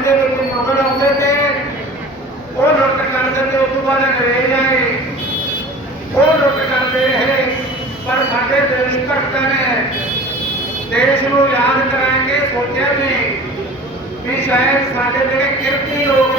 ਰਾਜ ਦੇ ਵਿੱਚ ਮੁਗਲ ਆਉਂਦੇ ਤੇ ਉਹ ਲੁੱਟ ਕਰਦੇ ਤੇ ਉਸ ਤੋਂ ਬਾਅਦ ਅੰਗਰੇਜ਼ ਆਏ ਉਹ ਲੁੱਟ ਕਰਦੇ ਰਹੇ ਪਰ ਸਾਡੇ ਦੇਸ਼ ਭਗਤਾਂ ਨੇ ਦੇਸ਼ ਨੂੰ ਯਾਦ ਕਰਾਂਗੇ ਸੋਚਿਆ ਵੀ ਵੀ ਸ਼ਾਇਦ ਸਾਡੇ ਜਿਹੜੇ ਕਿਰਤੀ ਲੋਕ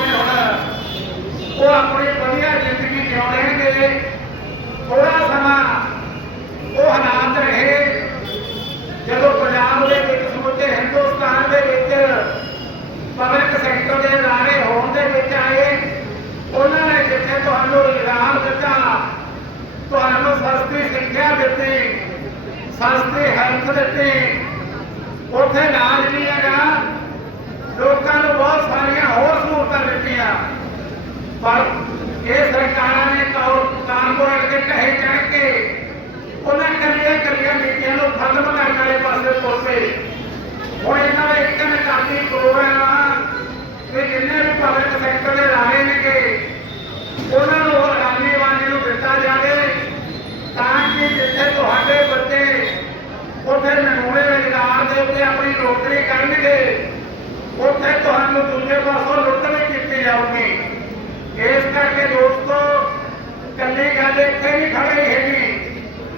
ਪਬਲਿਕ ਦੇ ਅਦਾਰੇ ਹੋਣ ਦੇ ਵਿੱਚ ਆਏ, ਉਹਨਾਂ ਨੇ ਜਿੱਥੇ ਤੁਹਾਨੂੰ ਰੁਜ਼ਗਾਰ ਦਿੱਤਾ, ਤੁਹਾਨੂੰ ਸਸਤੀ ਸਿੱਖਿਆ ਦਿੱਤੀ, ਸਸਤੀ ਹੈਲਥ ਦਿੱਤੀ, ਉੱਥੇ ਇਲਾਜ ਨਹੀਂ ਹੈਗਾ। ਲੋਕਾਂ ਨੂੰ ਬਹੁਤ ਸਾਰੇ ਕੀਤੀ ਜਾਊਗੀ ਇਸ ਕਰਕੇ ਦੋਸਤੋ ਕੱਲੀ ਗੱਲ ਇੱਥੇ ਨਹੀਂ ਖੜੀ ਹੈਗੀ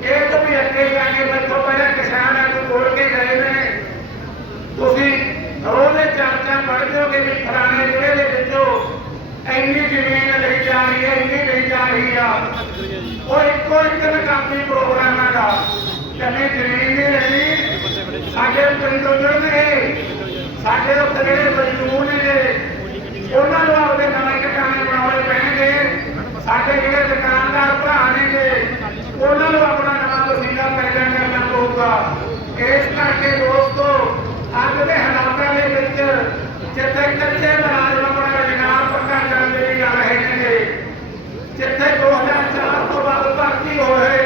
ਇਹ ਤੋਂ ਵੀ ਅੱਗੇ ਜਾ ਕੇ ਮੈਥੋਂ ਪਹਿਲਾਂ ਕਿਸਾਨ ਆਗੂ ਬੋਲ ਕੇ ਗਏ ਨੇ ਤੁਸੀਂ ਰੋਜ਼ੇ ਚਰਚਾ ਪੜ੍ਹਦੇ ਹੋਗੇ ਵੀ ਫਲਾਣੇ ਜ਼ਿਲ੍ਹੇ ਦੇ ਵਿੱਚੋਂ ਇੰਨੀ ਜ਼ਮੀਨ ਲਈ ਜਾ ਰਹੀ ਹੈ ਇੰਨੀ ਲਈ ਜਾ ਰਹੀ ਆ ਉਹ ਇੱਕੋ ਇੱਕ ਨਕਾਮੀ ਪ੍ਰੋਗਰਾਮ ਹੈਗਾ ਕੱਲੀ ਜ਼ਮੀਨ ਨਹੀਂ ਰਹੀ ਸਾਡੇ ਪਿੰਡੋਂ ਜਿਹੜੇ ਸਾਡੇ ਉੱਤੇ ਜਿਹੜੇ ਮਜ਼ਦੂਰ ਨੇ ਉਹਨਾਂ ਨੂੰ ਆਪਣੇ ਨਵੇਂ ਟਿਕਾਣੇ ਬਣਾਉਣੇ ਪੈਣਗੇ। ਸਾਡੇ ਜਿਹੜੇ ਦੁਕਾਨਦਾਰ ਭਰਾ ਨੇਗੇ, ਉਹਨਾਂ ਨੂੰ ਆਪਣਾ ਨਵਾਂ ਵਸੀਲਾ ਪੈਦਾ ਕਰਨਾ ਪਊਗਾ। ਇਸ ਕਰਕੇ ਦੋਸਤੋ, ਅੱਜ ਦੇ ਹਾਲਾਤਾਂ ਦੇ ਵਿੱਚ ਜਿੱਥੇ ਕੱਚੇ ਮੁਲਾਜ਼ਮ ਆਪਣਾ ਰੁਜ਼ਗਾਰ ਪੱਕਾ ਕਰਨ ਦੇ ਲਈ ਆ ਰਹੇ ਨੇਗੇ ਜਿੱਥੇ 2004 ਤੋਂ ਬਾਅਦ ਭਰਤੀ ਹੋਏ,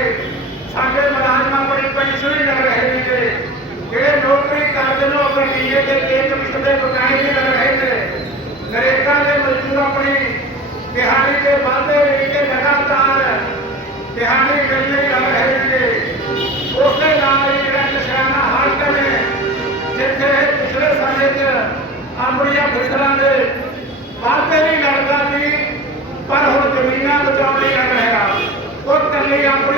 ਸਾਡੇ ਮੁਲਾਜ਼ਮ ਆਪਣੀ ਪੈਨਸ਼ਨ ਹੀ ਲੈ ਰਹੇ ਨੇਗੇ। ਜਿਹੜੇ ਨੌਕਰੀ ਕਰਦੇ ਨੇ ਆਪਣੇ ਡੀਏ ਦੇ ਕੇਸ ਵਿੱਚ ਦੇ ਬਕਾਏ ਨਹੀਂ ਲੈ ਰਹੇ ਨਰੇਗਾ ਦੇ ਮਜ਼ਦੂਰ ਆਪਣੀ ਦਿਹਾੜੀ ਦੇ ਵਾਅਦੇ ਲੈ ਕੇ ਲਗਾਤਾਰ ਦਿਹਾੜੀ ਮਿਲਣੀ ਲੱਗ ਰਹੇ ਨੇ। ਉਸ ਨਾਲ ਹੀ ਜਿਹੜਾ ਕਿਸਾਨਾ ਹਾਲਤ ਨੇ ਜਿੱਥੇ ਪਿਛਲੇ ਸਮੇਂ 'ਚ ਆਪਣੀਆਂ ਫਸਲਾਂ ਦੇ ਵਾਅਦੇ ਨਹੀਂ ਲੜਦਾ ਸੀ, ਪਰ ਹੁਣ ਜ਼ਮੀਨਾਂ ਬਚਾਉਣ ਲਈ ਰਿਹਾ। ਉਹ ਇਕੱਲੀ ਆਪਣੀ